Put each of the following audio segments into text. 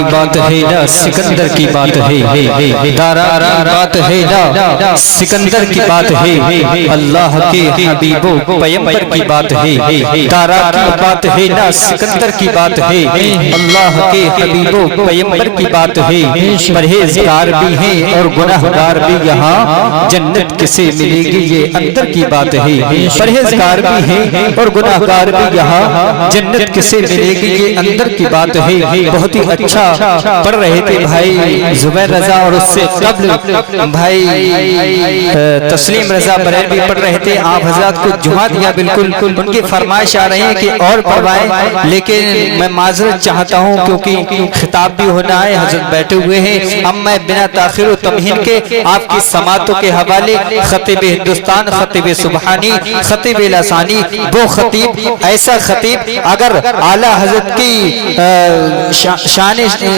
کی بات ہے نا سکندر کی بات ہے، دارا کی بات ہے نا سکندر کی بات ہے، اللہ کے حبیب و پیغمبر کی بات ہے، دارا کی بات ہے نا سکندر کی بات ہے، اللہ کے حبیب و پیغمبر کی بات ہے، پرہیزگار بھی ہیں اور گناہگار بھی یہاں جنت کسے ملے گی یہ اندر کی بات ہے، پرہیزگار بھی ہیں اور گناہگار بھی یہاں جنت کسے ملے گی یہ اندر کی بات ہے۔ بہت ہی اچھا پڑھ رہے تھے بھائی زبیر رضا اور اس سے قبل بھائی تسلیم رضا بریلوی پڑھ رہے تھے، آپ حضرات کو جمعہ دیا، بالکل ان کی فرمائش آ رہی ہے کہ اور پڑھوائیں، لیکن میں معذرت چاہتا ہوں کیونکہ خطاب بھی ہونا ہے، حضرت بیٹھے ہوئے ہیں۔ اب میں بنا تاخیر و تمہین کے آپ کی سماعتوں کے حوالے خطیب ہندوستان، خطیب سبحانی، خطیب لسانی، وہ خطیب ایسا خطیب اگر اعلیٰ حضرت کی شان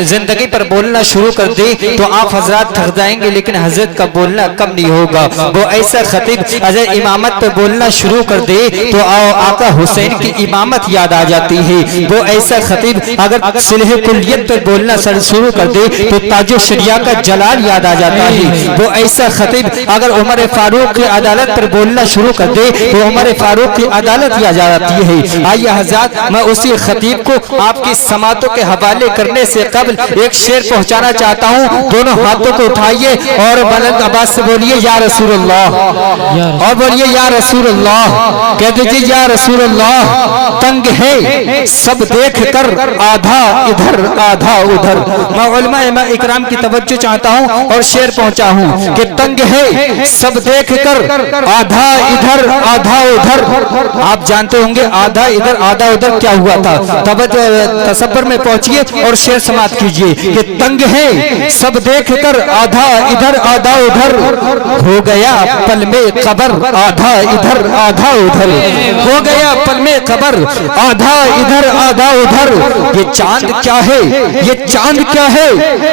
زندگی پر بولنا شروع کر دے تو آپ حضرات تھک جائیں گے، لیکن حضرت کا بولنا کم نہیں ہوگا۔ وہ ایسا خطیب اگر امامت پر بولنا شروع کر دے تو آقا حسین کی امامت یاد آ جاتی ہے۔ وہ ایسا خطیب اگر صلح کلیت پر بولنا شروع کر دے تو تاج الشریعہ کا جلال یاد آ جاتا ہے۔ وہ ایسا خطیب اگر عمر فاروق کی عدالت پر بولنا شروع کر دے تو عمر فاروق کی عدالت یاد آ جاتی ہے۔ آئیے حضرات میں اسی خطیب کو آپ کی سماعتوں کے حوالے کرنے سے قبل ایک شعر پہنچانا چاہتا ہوں۔ دونوں ہاتھوں کو اٹھائیے اور بلند آواز سے بولیے یا رسول اللہ، اور بولیے یا رسول اللہ، کہہ دیجیے یا رسول اللہ۔ تنگ ہے سب دیکھ کر آدھا ادھر آدھا ادھر، میں علماء اکرام کی توجہ چاہتا ہوں اور شعر پہنچا ہوں کہ تنگ ہے سب دیکھ کر آدھا ادھر آدھا ادھر۔ آپ جانتے ہوں گے آدھا ادھر آدھا ادھر کیا ہوا تھا، تصور میں پہنچیے اور شعر سماعت کیجئے کہ تنگ ہے سب دیکھ کر آدھا ادھر آدھا ادھر، ہو گیا پل میں قبر آدھا ادھر آدھا ادھر، ہو گیا پل میں قبر آدھا ادھر آدھا ادھر۔ یہ چاند کیا ہے یہ چاند کیا ہے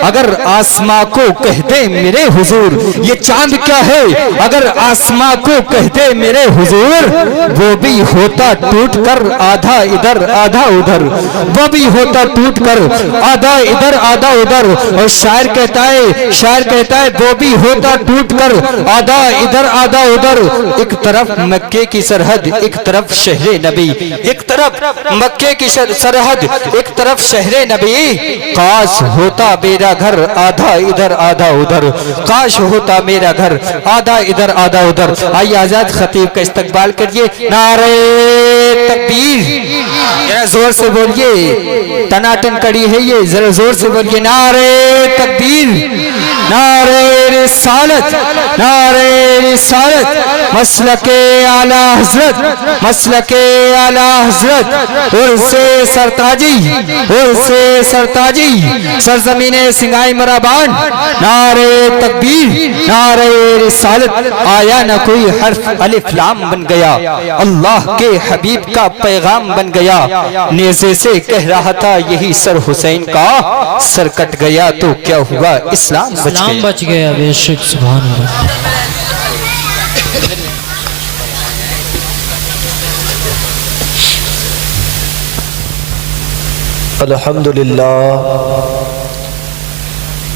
اگر آسماں کو کہہ دے میرے حضور، یہ چاند کیا ہے اگر آسماں کو کہہ دے میرے حضور، وہ بھی ہوتا ٹوٹ کر آدھا ادھر آدھا ادھر، وہ بھی ہوتا ٹوٹ کر آدھا ادھر آدھا ادھر۔ اور شاعر کہتا ہے وہ بھی ہوتا ٹوٹ کر آدھا ادھر آدھا ادھر۔ ایک طرف مکے کی سرحد ایک طرف شہر نبی، ایک طرف مکے کی سرحد ایک طرف شہر نبی، کاش ہوتا میرا گھر آدھا ادھر آدھا ادھر، کاش ہوتا میرا گھر آدھا ادھر آدھا ادھر۔ آئیے آزاد خطیب کا استقبال کریے، نعرہ تکبیر، ذرا زور سے بولیے، ٹناٹن کڑی ہے یہ، ذرا زور سے بولیے، نعرہ تکبیر، نعرہ رسالت، نعرہ رسالت، مسلک اعلیٰ حضرت، مسلک اعلیٰ حضرت، عرص سرتاجی، عرص سرتاجی، سرزمین سنگائی مرابان، نعرہ تکبیر، نعرہ رسالت۔ آیا نہ کوئی حرف الف لام بن گیا، اللہ کے حبیب کا پیغام بن گیا، نیزے سے کہہ رہا تھا یہی سر حسین کا، سر کٹ گیا تو کیا ہوا اسلام بچ گیا۔ بے شک سبحان اللہ۔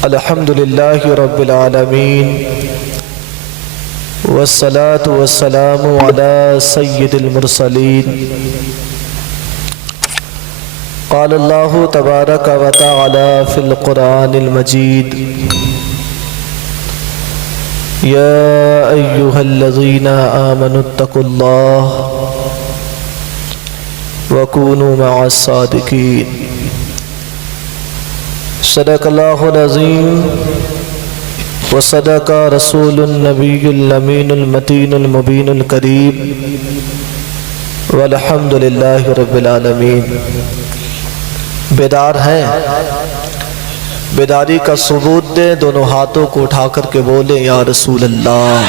الحمدللہ رب العالمین، والصلاة والسلام علی سید المرسلین۔ قال اللہ تبارک و تعالی فی القرآن المجید، یا ایہا الذین آمنوا اتقوا اللہ وکونوا مع الصادقین۔ صدق اللہ العظیم وصدق رسول النبی الامین المتین المبین الکریم، والحمدللہ رب العالمین۔ بیدار ہیں؟ بیداری کا ثبوت دیں، دونوں ہاتھوں کو اٹھا کر کے بولیں یا رسول اللہ۔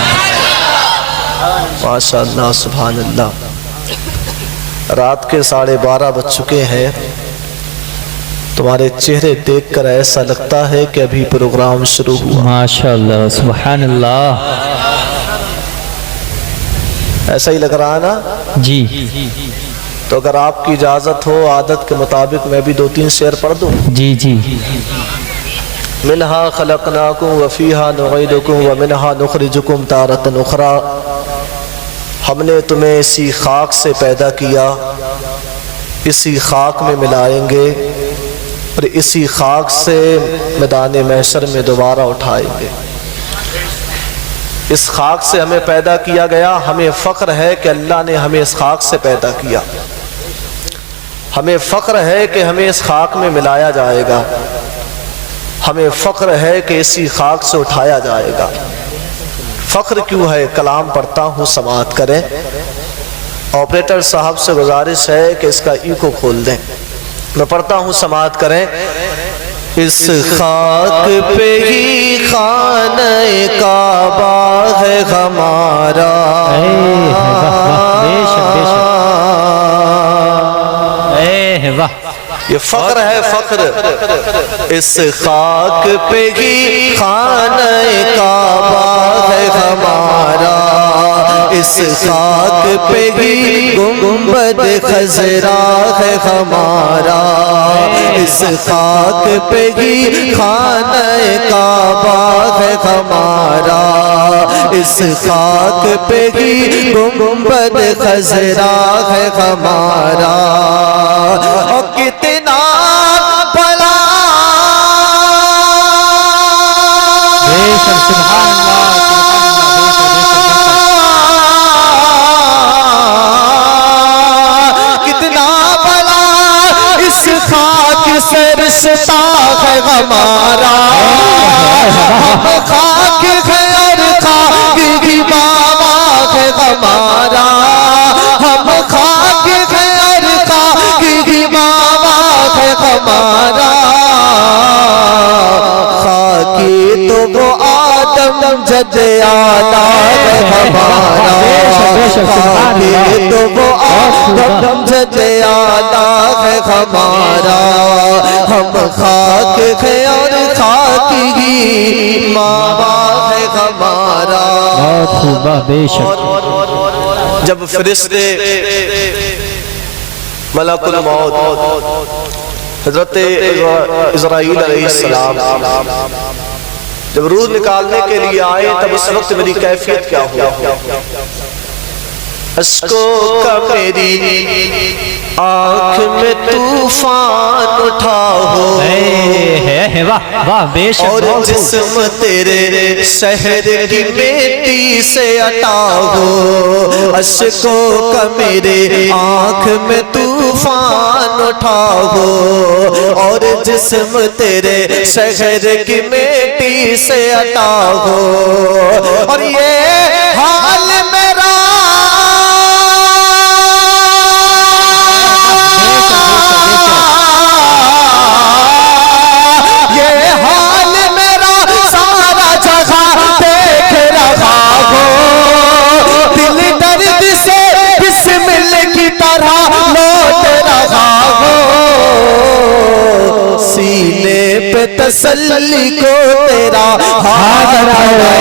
ماشاءاللہ سبحان اللہ۔ رات کے 12:30 بج چکے ہیں، تمہارے چہرے دیکھ کر ایسا لگتا ہے کہ ابھی پروگرام شروع ہوا۔ ماشاءاللہ سبحان اللہ، ایسا ہی لگ رہا ہے نا؟ جی تو اگر آپ کی اجازت ہو عادت کے مطابق میں بھی 2-3 شعر پڑھ دوں. جی جی. منہا خلقناکم وفیہا نعیدکم ومنہا نخرجکم تارۃ اخری. ہم نے تمہیں اسی خاک سے پیدا کیا، اسی خاک میں ملائیں گے اور اسی خاک سے میدان محشر میں دوبارہ اٹھائیں گے. اس خاک سے ہمیں پیدا کیا گیا. ہمیں فخر ہے کہ اللہ نے ہمیں اس خاک سے پیدا کیا. ہمیں فخر ہے کہ ہمیں اس خاک میں ملایا جائے گا. ہمیں فخر ہے کہ اسی خاک سے اٹھایا جائے گا. فخر کیوں ہے؟ کلام پڑھتا ہوں سماعت کریں. آپریٹر صاحب سے گزارش ہے کہ اس کا ایکو کھول دیں. میں پڑھتا ہوں سماعت کریں. اس خاک پہ ہی خانہ کعبہ ہے ہمارا. یہ فخر ہے، فخر. اس خاک پہ ہی خانہ کعبہ ہے ہمارا. اس خاک پہ ہی گنبد خضرا ہے ہمارا. اس خاک پہ ہی خانہ کعبہ ہے ہمارا. اس خاک پہ ہی گنبد خضرا ہے ہمارا. اور کتنا بڑا رشتہ ہے ہمارا. ہم خاک ہے اور خاک کی بابا ہے ہمارا. ہم خاک ہے اور خاک کی بابا ہے ہمارا. خاکی تو وہ آدم جد آلہ ہے ہمارا. خاکی تو وہ آدم جد آلہ ہے ہمارا. ہم خاک ہے اور خاک ہی ماں باپ ہے ہمارا. جب فرشتے ملک الموت حضرت اسرائیل علیہ السلام جب روح نکالنے کے لیے آئے تب اس وقت میری کیفیت کیا ہوا؟ اشکوں کا میری آنکھ میں طوفان اٹھا ہو اور جسم تیرے شہر کی مٹی سے اٹا ہو. اشکوں کا میرے آنکھ میں طوفان اٹھا ہو اور جسم تیرے شہر کی مٹی سے اٹا ہو. اور یہ حال میرا تسلی کو تیرا ہاتھ دھرا.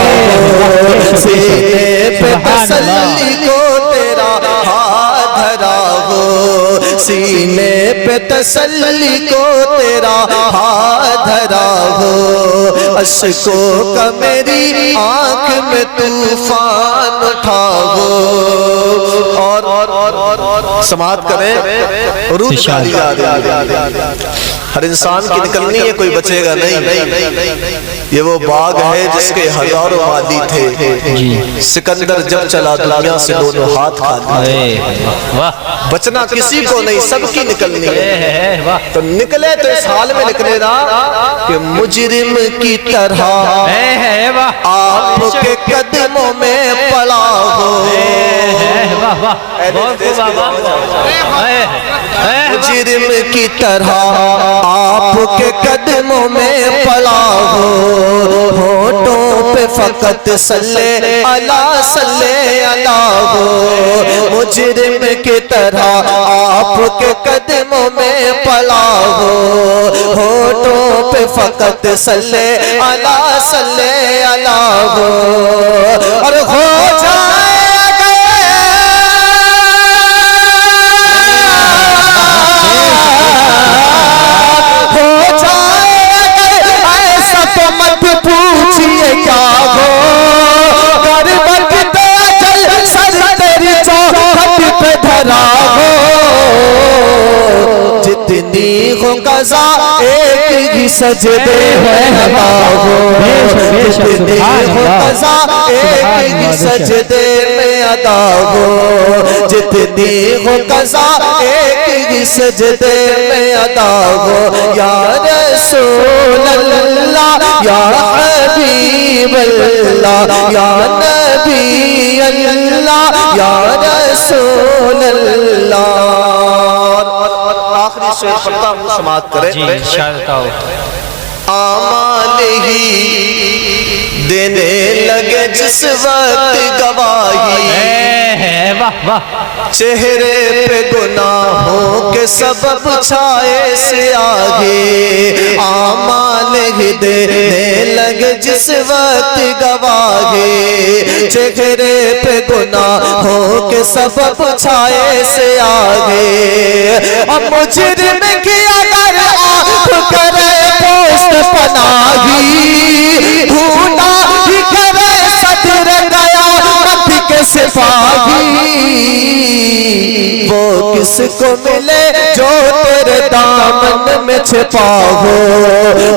سینے پہ تسلی کو تیرا ہاتھ دھرا ہو. سینے پہ تسلی کو تیرا ہاتھ دھرا ہو. اشکوں کا میری آنکھ میں طوفان اٹھا ہو. اور سماعت کریں. روح نکالی ہر انسان کی نکلنی ہے، کوئی بچے گا نہیں. یہ وہ باغ ہے جس کے ہزاروں وادی تھے. سکندر جب چلا دنیا سے دونوں ہاتھ کھالی. بچنا کسی کو نہیں، سب کی نکلنی ہے. تو نکلے تو اس حال میں نکلے نا کہ مجرم کی طرح آپ کے قدموں میں پڑا ہو. مجرم کی طرح آپ کے قدموں میں پڑا ہو. ہونٹوں پہ فقط صلی اللہ صلی اللہ ہو. مجرم کی طرح آپ کے قدموں میں پڑا ہو. ہونٹوں پہ فقط صلی اللہ صلی اللہ ہو. اور ہو جائے کی سجدے میں ادا ہو جتنی ہو قضا ایک کی سجدے میں ادا ہو جتنی ہو قضا ایک کی سجدے میں ادا ہو یا رسول اللہ یا حبیب اللہ یا نبی اللہ یا رسول اللہ آخری شعر پڑھتا ہوں سماعت کریں آمال ہی دینے لگے جس وقت گواہی چہرے پہ گناہوں کے سبب چھائے سے آگے آمال ہی دینے لگے جس وقت گواہی چہرے پہ گناہوں کے سبب چھائے سے آگے اب مجرم کی اگر آنکھ کرے پوست پناہی ڈھونڈا ہی کرے صدر قیامت کے سپاہی وہ کس کو ملے جو تیرے دامن میں چھپا ہو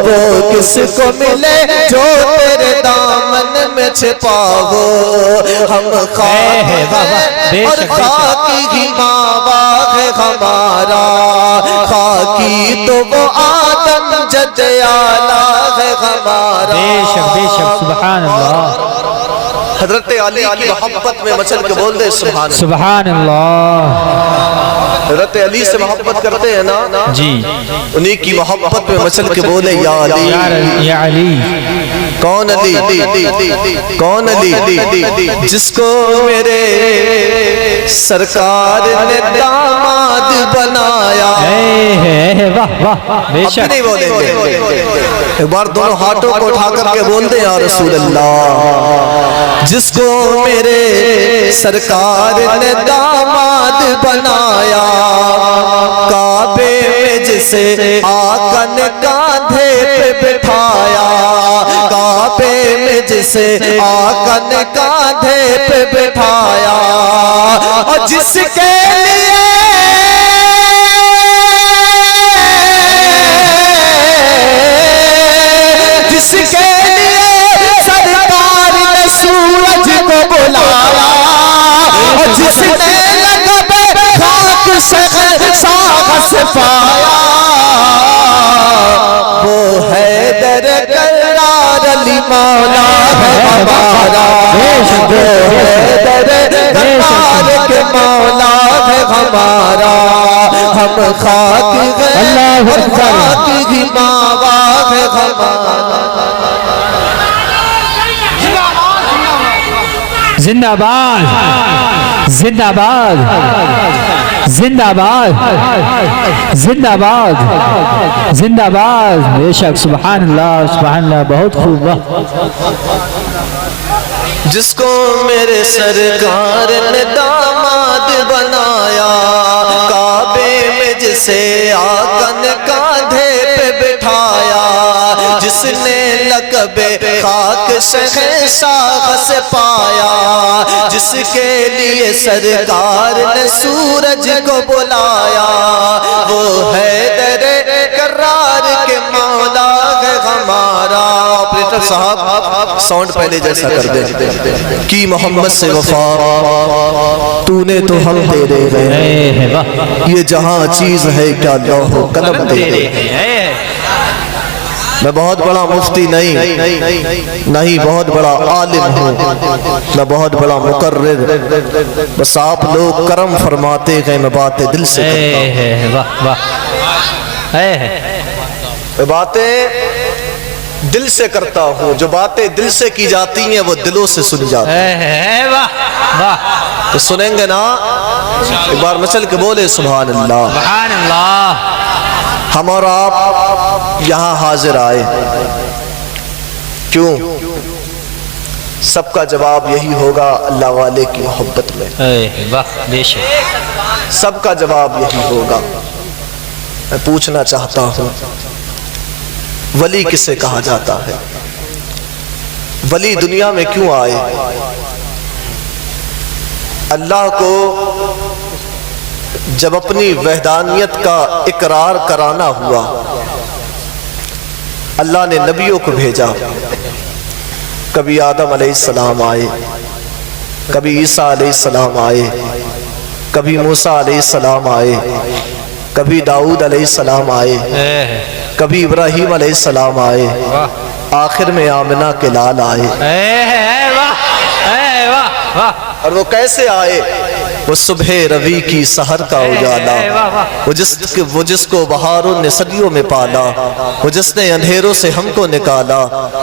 وہ کس کو ملے جو تیرے دامن میں چھپا ہو ہم خاک ہیں اور خاکی ہی ماں ہے ہمارا خاکی تو وہ آدم جد اعلیٰ ہے ہمارا بے شک سبحان اللہ حضرت علی کی محبت میں مچل کے بول دے سبحان اللہ حضرت علی سے محبت کرتے ہیں نا جی انہی کی محبت میں مچل کے بولے یا علی یا علی کون علی کون علی جس کو میرے سرکار نے داماد بنایا واہ واہ بے شک نہیں بولیں گے ایک بار دونوں ہاتھوں کو اٹھا کر کے بول دیں یا رسول اللہ جس کو میرے سرکار نے داماد بنایا کعبے میں جسے آقا نے کاندھے پہ بٹھایا کعبے میں جسے آقا نے کاندھے پہ بٹھایا اور جس کے لیے سورج کو بلایا اور جس نے لقب خاک سے ساغس پایا وہ حیدر کرار علی مولا ہے ہمارا وہ حیدر کرار کے مولا ہے ہمارا ہم خاک ہیں اور خاک ہی ماوا ہے ہمارا زندہ باد زندہ باد زندہ باد زندہ باد زندہ باد بے شک سبحان اللہ بہت خوب جس کو میرے سرکار نے داماد بنایا کعبے میں جسے آقا نے کاندھے پہ بٹھایا جس نے لقب خاک شہنشاہ سے پایا جس کے لیے سرکار نے سورج کو بلایا وہ حیدر کرار کے مولا ہے ہمارا آپریٹر صاحب ساؤنڈ پہلے جیسا کر دے کی محمد سے وفا تو نے تو ہم تیرے ہیں یہ جہاں چیز ہے کیا لوح و قلم تیرے میں بہت بڑا مفتی نہیں بہت بڑا عالم ہوں میں بہت بڑا مقرر بس آپ لوگ کرم فرماتے ہیں میں باتیں دل سے کرتا ہوں میں باتیں دل سے کرتا ہوں جو باتیں دل سے کی جاتی ہیں وہ دلوں سے سنی جاتی ہیں تو سنیں گے نا ایک بار مچل کے بولے سبحان اللہ ہم اور آپ یہاں حاضر آئے کیوں سب کا جواب یہی ہوگا اللہ والے کی محبت میں سب کا جواب یہی ہوگا میں پوچھنا چاہتا ہوں ولی کسے کہا جاتا ہے ولی دنیا میں کیوں آئے اللہ کو جب اپنی وحدانیت کا اقرار کرانا ہوا اللہ نے نبیوں کو بھیجا، کبھی آدم علیہ السلام آئے، کبھی عیسیٰ علیہ السلام آئے، کبھی موسیٰ علیہ السلام آئے، کبھی داؤد علیہ السلام آئے، کبھی ابراہیم علیہ السلام آئے، آخر میں آمنہ کے لال آئے۔ اور وہ کیسے آئے؟ وہ صبح روی کی سحر کا اجالا، وہ جس کو بہاروں نے صدیوں میں پالا، وہ جس نے اندھیروں سے ہم کو نکالا،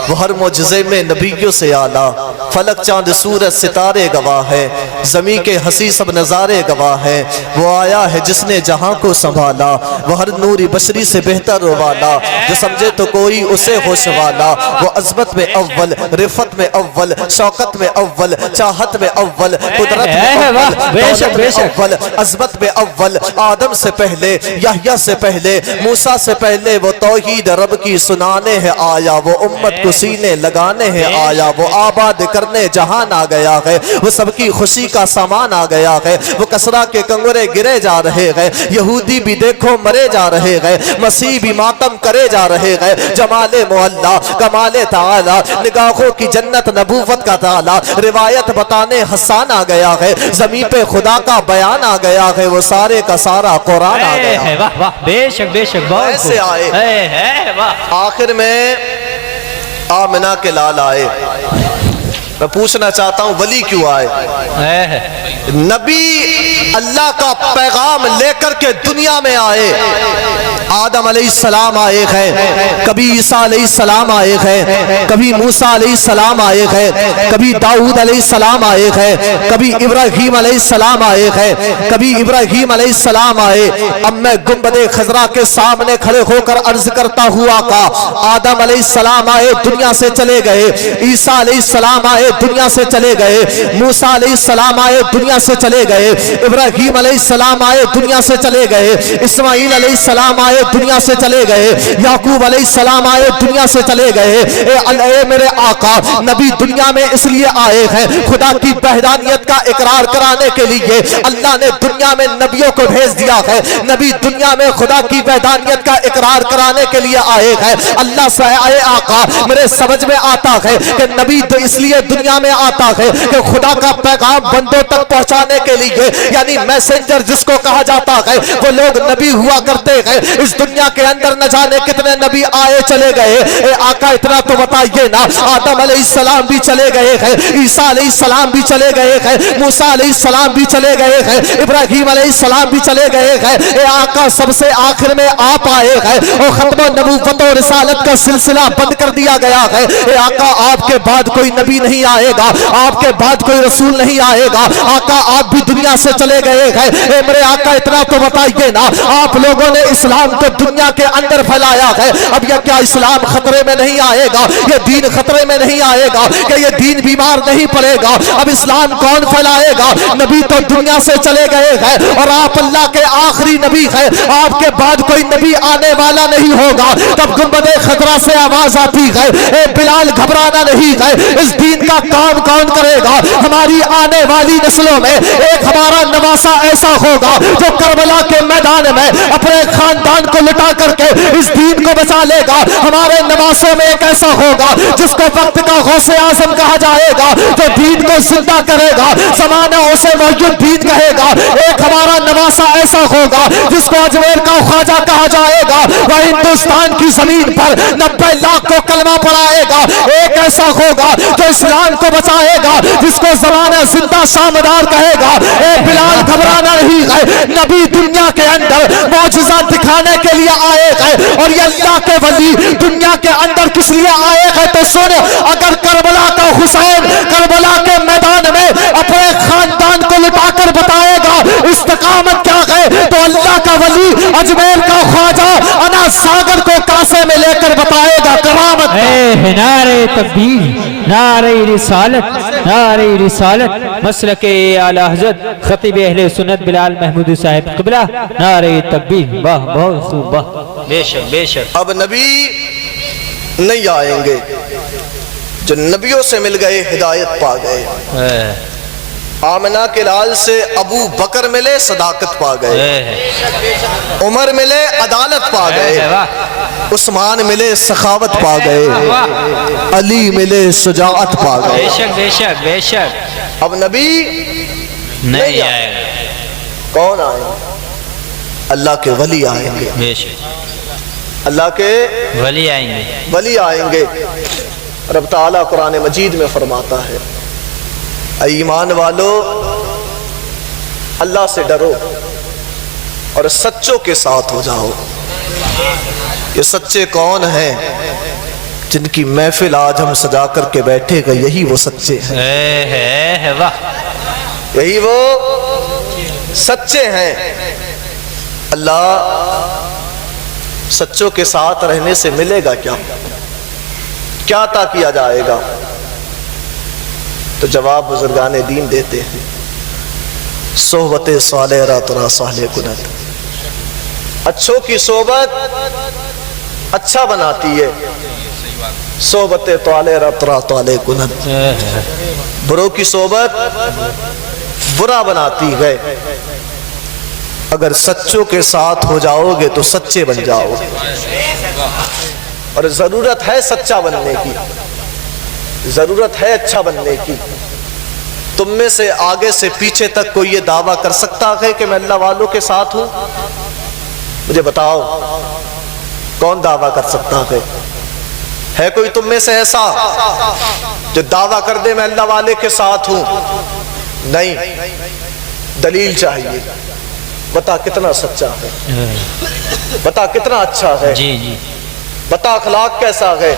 وہ ہر معجزے میں نبیوں سے آلہ، فلک چاند سورج ستارے گواہ ہے، زمین کے ہنسی سب نظارے گواہ ہے، وہ آیا ہے جس نے جہاں کو سنبھالا، وہ ہر نوری بشری سے بہتر والا، جو سمجھے تو کوئی اسے ہوش والا، وہ عظمت میں اول، رفت میں اول، شوکت میں اول، چاہت میں اول، قدرت میں اول، دولت میں اول، عظمت میں اول، آدم سے پہلے، یحییٰ سے پہلے، موسیٰ سے پہلے، وہ توحید رب کی سنانے ہے آیا، وہ امت کو سینے لگانے ہے آیا، وہ آباد کرنے جہان آ گیا ہے، وہ سب کی خوشی کا سامان آ گیا ہے، وہ کسرا کے کنگرے گرے جا رہے ہیں، یہودی بھی دیکھو مرے جا رہے ہیں، مسیح بھی ماتم کرے جا رہے ہیں، جمال معلا، کمال تعالی، نگاہوں کی جنت نبوت کا تالا، روایت بتانے حسان آ گیا ہے، زمین پہ خدا کا بیان آ گیا ہے، وہ سارے کا سارا قرآن آ گیا ہے۔ واہ واہ، بے شک بے شک، ایسے آئے، آخر میں آمنہ کے لال آئے۔ میں پوچھنا چاہتا ہوں ولی کیوں آئے؟ نبی اللہ کا پیغام لے کر کے دنیا میں آئے، آدم علیہ السلام آئے ہیں، کبھی عیسیٰ علیہ السلام آئے ہیں، کبھی موسیٰ علیہ السلام آئے ہیں، کبھی داؤد علیہ السلام آئے ہیں، کبھی ابراہیم علیہ السلام آئے ہیں، کبھی ابراہیم علیہ السلام آئے۔ اب میں گنبد خضرا کے سامنے کھڑے ہو کر عرض کرتا ہوا کا آدم علیہ السلام آئے، دنیا سے چلے گئے، عیسیٰ علیہ السلام آئے، دنیا سے چلے گئے، موسیٰ علیہ السلام آئے، دنیا سے چلے گئے، ابراہیم علیہ السلام آئے، دنیا سے چلے گئے، اسماعیل علیہ السلام آئے، دنیا سے چلے گئے، یعقوب علیہ السلام آئے، دنیا سے چلے گئے۔ اے میرے آقا، نبی دنیا میں اس لیے آئے ہیں، خدا کی وحدانیت کا اقرار کرانے کے لیے اللہ نے دنیا میں نبیوں کو بھیج دیا ہے، نبی دنیا میں خدا کی وحدانیت کا اقرار کرانے کے لیے آئے ہیں۔ اللہ سے اے آقا، میرے سمجھ میں آتا ہے کہ نبی اس لیے دنیا میں آتا ہے کہ خدا کا پیغام بندوں تک پہنچانے کے لیے، یعنی میسنجر جس کو کہا جاتا ہے، وہ لوگ نبی ہوا کرتے ہیں۔ اس دنیا کے اندر نہ جانے کتنے نبی آئے چلے گئے، اے آقا اتنا تو بتائیے نا، آدم علیہ السلام بھی چلے گئے ہیں، عیسیٰ علیہ السلام بھی چلے گئے ہیں، موسیٰ علیہ السلام بھی چلے گئے ہیں، ابراہیم علیہ السلام بھی چلے گئے ہیں، اے آقا سب سے آخر میں آپ آئے ہیں اور ختم نبوت و رسالت کا سلسلہ بند کر دیا گیا ہے۔ اے آقا آپ کے بعد کوئی نبی نہیں آئے گا، آپ کے بعد کوئی رسول نہیں آئے گا، آقا آپ بھی دنیا سے چلے گئے ہیں۔ اے میرے آقا اتنا تو بتائیے نا، آپ لوگوں نے اسلام کو دنیا کے اندر پھیلایا ہے، اب یہ کیا اسلام خطرے میں نہیں آئے گا؟ یہ دین خطرے میں نہیں آئے گا کہ یہ دین بیمار نہیں پڑے گا؟ اب اسلام کون پھیلائے گا؟ نبی تو دنیا سے چلے گئے ہیں اور آپ اللہ کے آخری نبی ہیں، آپ کے بعد کوئی نبی آنے والا نہیں ہوگا۔ تب گنبد خضرا سے آواز آتی ہے، اے بلال گھبرانا نہیں ہے، اس دین کا کام کون کرے گا؟ ہماری آنے والی نسلوں میں ایک ہمارا نواسا ایسا ہوگا جو کربلا کے میدان میں اپنے خاندان کو لٹا کر کے اس دین کو بچا لے گا۔ ہمارے نواسوں میں ایک ایسا ہوگا جس کو وقت کا غوث اعظم کہا جائے گا، جو دین کو زندہ کرے گا، زمانہ اسے محی الدین کہے گا۔ ایک ہمارا نواسا ایسا ہوگا جس کو اجمیر کا خواجہ کہا جائے گا، وہ ہندوستان کی زمین پر 90 لاکھ کو کلمہ پڑھائے گا۔ ایک ایسا ہوگا جو اسلام کو بچائے گا، جس کو زمانہ زندہ شامدار کہے گا۔ اے بلال گھبرانا نہیں ہے، نبی دنیا کے اندر معجزہ دکھانے کے لیے آئے گئے، اور یہ اللہ کے ولی دنیا کے اندر کس لیے آئے گئے تو سن، اگر کربلا کا حسین کربلا کے میدان میں اپنے خاندان کو لٹا کر بتائے گا استقامت کیا ہے، تو اللہ کا ولی اجمیر کا خواجہ انا ساگر کو کاسے میں لے کر بتائے گا کرامت۔ اے نعرہ تکبیر، نعرہ رسالت، نعرہ رسالت، مسلک اعلی حضرت خطیب اہل سنت بلال محمود صاحب قبلہ، نعرہ تکبیر۔ واہ بہت خوب، واہ بے شک بے شک۔ اب نبی نہیں آئیں گے، جو نبیوں سے مل گئے ہدایت پا گئے۔ آمنہ کے لال سے ابو بکر ملے صداقت پا گئے، عمر ملے عدالت پا گئے، عثمان ملے سخاوت پا گئے، علی ملے شجاعت پا گئے۔ بے شک بے شک بے شک۔ اب نبی نہیں آئے گا، کون آئیں گے؟ اللہ کے ولی آئیں گے، بے شک اللہ کے ولی آئیں گے۔ ولی آئیں گے۔ رب تعالیٰ قرآن مجید میں فرماتا ہے اے ایمان والو اللہ سے ڈرو اور سچوں کے ساتھ ہو جاؤ۔ یہ سچے کون ہیں؟ جن کی محفل آج ہم سجا کر کے بیٹھے گئے، یہی وہ سچے ہیں، واہ، یہی وہ سچے ہیں۔ اللہ سچوں کے ساتھ رہنے سے ملے گا کیا؟ کیا عطا کیا جائے گا؟ تو جواب بزرگان دین دیتے ہیں صحبت صالح را ترا صالح کنت۔ اچھوں کی صحبت اچھا بناتی ہے، صحبت طالح را ترا طالح کنت۔ بروں کی صحبت برا بناتی ہے۔ اگر سچوں کے ساتھ ہو جاؤ گے تو سچے بن جاؤ گے، اور ضرورت ہے سچا بننے کی، ضرورت ہے اچھا بننے کی۔ تم میں سے آگے سے پیچھے تک کوئی یہ دعویٰ کر سکتا ہے کہ میں اللہ والوں کے ساتھ ہوں؟ مجھے بتاؤ کون دعویٰ کر سکتا ہے کوئی تم میں سے ایسا جو دعویٰ کر دے میں اللہ والے کے ساتھ ہوں؟ نہیں، دلیل چاہیے۔ بتا کتنا سچا ہے، بتا کتنا اچھا ہے، جی جی، بتا اخلاق کیسا ہے،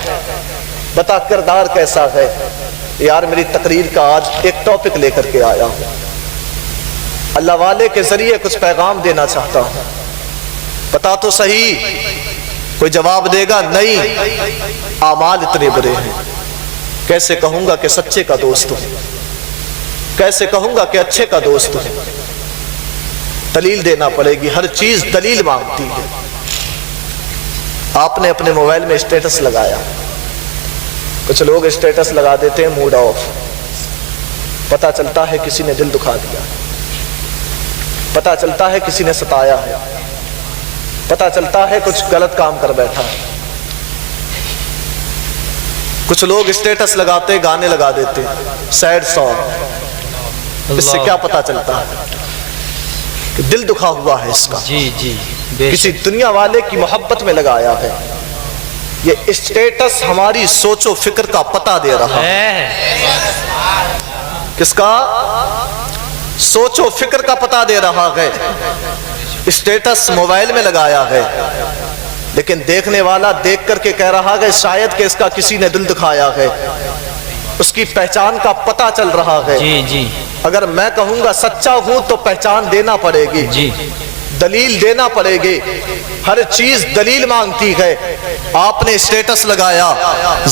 بتا کردار کیسا ہے۔ یار میری تقریر کا آج ایک ٹاپک لے کر کے آیا ہوں، اللہ والے کے ذریعے کچھ پیغام دینا چاہتا ہوں۔ بتا تو صحیح۔ کوئی جواب دے گا نہیں، اعمال اتنے برے ہیں، کیسے کہوں گا کہ سچے کا دوست ہوں، کیسے کہوں گا کہ اچھے کا دوست ہوں؟ دلیل دینا پڑے گی، ہر چیز دلیل مانگتی ہے۔ آپ نے اپنے موبائل میں اسٹیٹس لگایا، کچھ لوگ اسٹیٹس لگا دیتے ہیں موڈ آف، پتہ چلتا ہے کسی نے دل دکھا دیا، پتہ چلتا ہے کسی نے ستایا ہے، پتہ چلتا ہے کچھ غلط کام کر بیٹھا ہے۔ کچھ لوگ اسٹیٹس لگاتے گانے لگا دیتے سیڈ سانگ، اس سے کیا پتہ چلتا ہے؟ کہ دل دکھا ہوا ہے اس کا، جی جی، کسی دنیا والے کی محبت میں لگایا ہے۔ یہ اسٹیٹس ہماری سوچ و فکر کا پتہ دے رہا ہے۔ کس کا؟ سوچ و فکر کا پتہ دے رہا ہے۔ اسٹیٹس موبائل میں لگایا ہے، لیکن دیکھنے والا دیکھ کر کے کہہ رہا ہے شاید کہ اس کا کسی نے دل دکھایا ہے، اس کی پہچان کا پتہ چل رہا ہے۔ جی جی، اگر میں کہوں گا سچا ہوں تو پہچان دینا پڑے گی، جی، دلیل دینا پڑے گی، ہر چیز دلیل مانگتی ہے۔ آپ نے اسٹیٹس لگایا،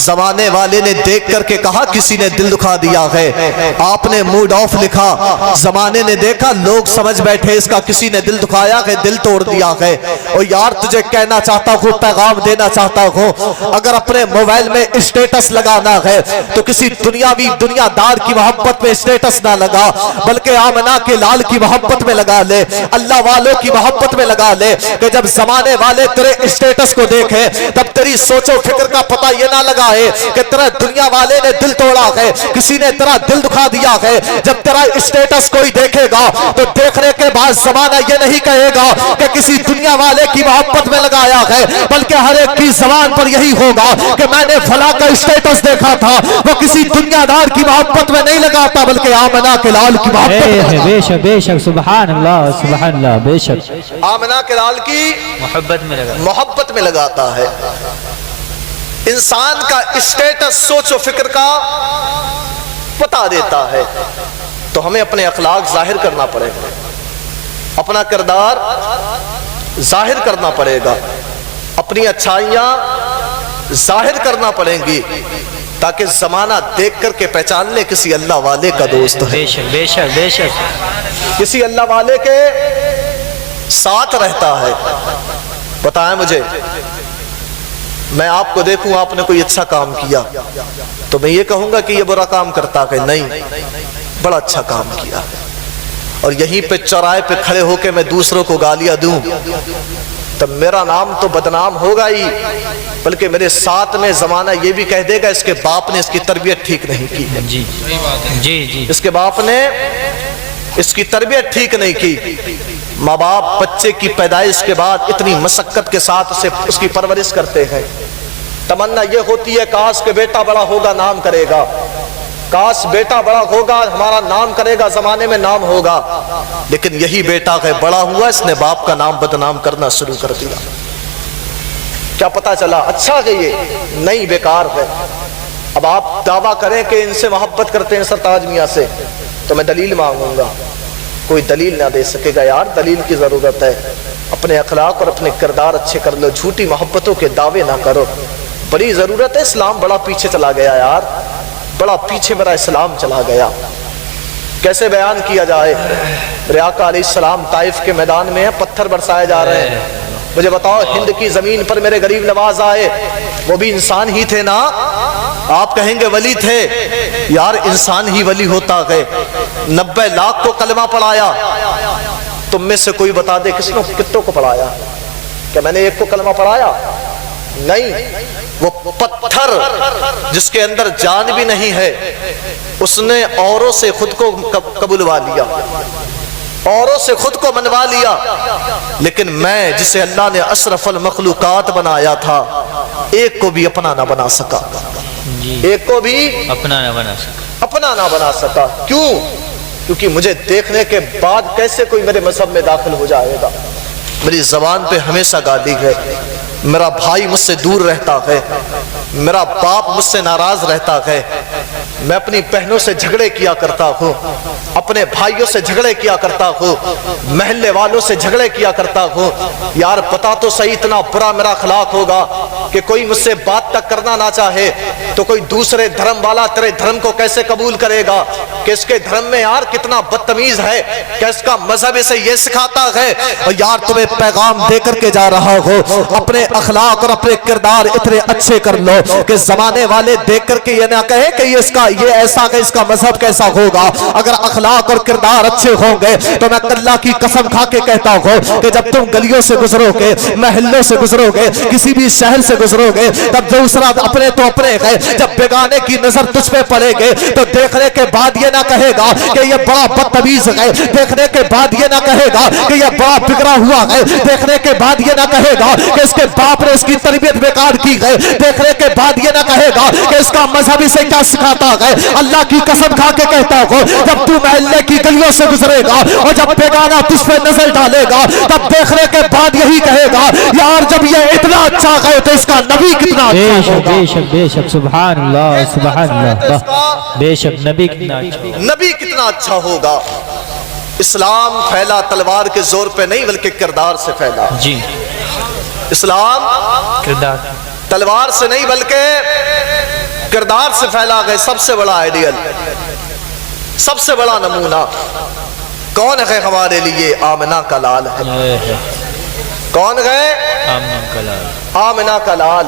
زمانے والے نے دیکھ کر کے کہا کسی نے دل دکھا دیا ہے۔ آپ نے موڈ آف لکھا، زمانے نے دیکھا، لوگ سمجھ بیٹھے اس کا کسی نے دل دکھایا ہے، دل توڑ دیا ہے۔ اور یار تجھے کہنا چاہتا ہوں، پیغام دینا چاہتا ہوں، اگر اپنے موبائل میں اسٹیٹس لگانا ہے تو کسی دنیاوی دنیا دار کی محبت میں اسٹیٹس نہ لگا، بلکہ آمنہ کے لال کی محبت میں لگا لے، اللہ والوں کی محبت میں لگا لے، کہ جب زمانے والے تیرے اسٹیٹس کو دیکھیں تب تیری سوچ و فکر کا پتہ یہ نہ لگائے کہ تیرے دنیا والے نے دل توڑا ہے، کسی نے تیرا دل دکھا دیا ہے۔ جب تیرا اسٹیٹس کوئی دیکھے گا تو دیکھنے کے بعد زمانہ یہ نہیں کہے گا کہ کسی دنیا والے کی محبت میں لگایا ہے، بلکہ ہر ایک کی زبان پر یہی ہوگا کہ میں نے فلاں کا اسٹیٹس دیکھا تھا، وہ کسی دنیا دار کی محبت میں نہیں لگاتا بلکہ آمنہ کے لال کی محبت میں۔ بے شک بے شک، سبحان اللہ سبحان اللہ، بے شک آمنہ کے لال کی محبت میں لگاتا ہے۔ انسان کا اسٹیٹس سوچ و فکر کا پتہ دیتا ہے، تو ہمیں اپنے اخلاق ظاہر کرنا پڑے گا، اپنا کردار ظاہر کرنا پڑے گا، اپنی اچھائیاں ظاہر کرنا پڑیں گی، تاکہ زمانہ دیکھ کر کے پہچان لے کسی اللہ والے کا دوست ہے، بے شک بے شک بے شک، کسی اللہ والے کے ساتھ رہتا ہے۔ بتائیں مجھے، میں آپ کو دیکھوں آپ نے کوئی اچھا کام کیا تو میں یہ کہوں گا کہ یہ برا کام کرتا ہے؟ نہیں، بڑا اچھا کام کیا ہے، اور یہیں پہ چوراہے پہ کھڑے ہو کے میں دوسروں کو گالیاں دوں تب میرا نام تو بدنام ہوگا ہی، بلکہ میرے ساتھ میں زمانہ یہ بھی کہہ دے گا اس کے باپ نے اس کی تربیت ٹھیک نہیں کی ہے، جی جی اس کے باپ نے اس کی تربیت ٹھیک نہیں کی۔ ماں باپ بچے کی پیدائش کے بعد اتنی مشقت کے ساتھ اس کی پرورش کرتے ہیں، تمنا یہ ہوتی ہے کاش کہ بیٹا بڑا ہوگا نام کرے گا، کاش بیٹا بڑا ہوگا ہمارا نام کرے گا، زمانے میں نام ہوگا، لیکن یہی بیٹا ہے بڑا ہوا اس نے باپ کا نام بدنام کرنا شروع کر دیا۔ کیا پتا چلا اچھا ہے یہ نہیں، بیکار ہے۔ اب آپ دعویٰ کریں کہ ان سے محبت کرتے ہیں سرتاج میاں سے تو میں دلیل مانگوں گا، کوئی دلیل نہ دے سکے گا۔ یار دلیل کی ضرورت ہے، اپنے اخلاق اور اپنے کردار اچھے کر لو، جھوٹی محبتوں کے دعوے نہ کرو، بڑی ضرورت ہے۔ اسلام بڑا پیچھے چلا گیا یار، بڑا پیچھے میرا اسلام چلا گیا، کیسے بیان کیا جائے؟ میرے آقا علیہ السلام طائف کے میدان میں ہیں، پتھر برسائے جا رہے ہیں، مجھے بتاؤ ہند کی زمین پر میرے غریب نواز آئے، وہ بھی انسان ہی تھے نا؟ آپ کہیں گے ولی تھے، یار انسان ہی ولی ہوتا ہے۔ 90 لاکھ کو کلمہ پڑھایا، تم میں سے کوئی بتا دے کتنوں کو پڑھایا؟ کہ میں نے ایک کو کلمہ پڑھایا؟ نہیں، وہ پتھر جس کے اندر جان بھی نہیں ہے اس نے اوروں سے خود کو قبولوا لیا، اوروں سے خود کو منوا لیا، لیکن میں جسے اللہ نے اشرف المخلوقات بنایا تھا ایک کو بھی اپنا نہ بنا سکا، ایک کو بھی اپنا نہ بنا سکا۔ کیوں؟ کیونکہ مجھے دیکھنے کے بعد کیسے کوئی میرے مذہب میں داخل ہو جائے گا؟ میری زبان پہ ہمیشہ گالی ہے، میرا بھائی مجھ سے دور رہتا ہے، میرا باپ مجھ سے ناراض رہتا ہے، میں اپنی بہنوں سے جھگڑے کیا کرتا ہوں، اپنے بھائیوں سے جھگڑے کیا کرتا ہوں، محلے والوں سے جھگڑے کیا کرتا ہوں۔ یار پتا تو صحیح اتنا برا میرا اخلاق ہوگا کہ کوئی مجھ سے بات تک کرنا نہ چاہے تو کوئی دوسرے دھرم والا تیرے دھرم کو کیسے قبول کرے گا؟ کہ اس کے دھرم میں یار کتنا بدتمیز ہے، کہ اس کا مذہب اسے یہ سکھاتا ہے۔ اور یار تمہیں پیغام دے کر کے جا رہا ہو، اپنے اخلاق اور اپنے کردار اتنے اچھے کر لو کہ زمانے والے دیکھ کر کے یہ نہ کہے کہ یہ ایسا کہ اس کا مذہب کیسا ہوگا۔ اگر اخلاق اور کردار اچھے ہوں گے تو میں اللہ کی قسم کھا کے کہتا ہوں کہ جب تم گلیوں سے گزرو گے، محلوں سے گزرو گے، کسی بھی شہر سے گزرو گے، تب دوسرا اپنے تو اپنے ہے، جب بیگانے کی نظر تجھ پہ پڑے گے تو دیکھنے کے بعد یہ نہ کہے گا کہ یہ بڑا بدتمیز ہے، دیکھنے کے بعد یہ نہ کہے گا کہ یہ بڑا بگڑا ہوا ہے، دیکھنے کے بعد یہ نہ کہے گا کہ اس کے باپ نے اس کی تربیت بیکار کی ہے، دیکھنے کے بعد یہ نہ کہے گا کہ اس کا مذہب اسے کیا سکھاتا ہے۔ اللہ کی قسم کھا کے کہتا ہوں جب تو محلے کی گلیوں سے گزرے گا اور جب بیگانہ تجھ پہ نظر ڈالے گا تب دیکھنے کے بعد یہی کہے گا یار جب یہ اتنا اچھا ہے تو اس کا نبی کتنا اچھا ہوگا۔ بے شک سبحان اللہ سبحان اللہ، بے شک نبی کتنا اچھا ہوگا۔ اسلام پھیلا تلوار کے زور پہ نہیں بلکہ کردار سے پھیلا۔ جی اسلام کردار تلوار سے نہیں بلکہ کردار سے پھیلا گئے۔ سب سے بڑا آئیڈیل، سب سے بڑا نمونہ کون ہے ہمارے لیے؟ آمنہ کا لال ہے۔ کون ہے؟ آمنہ کا لال۔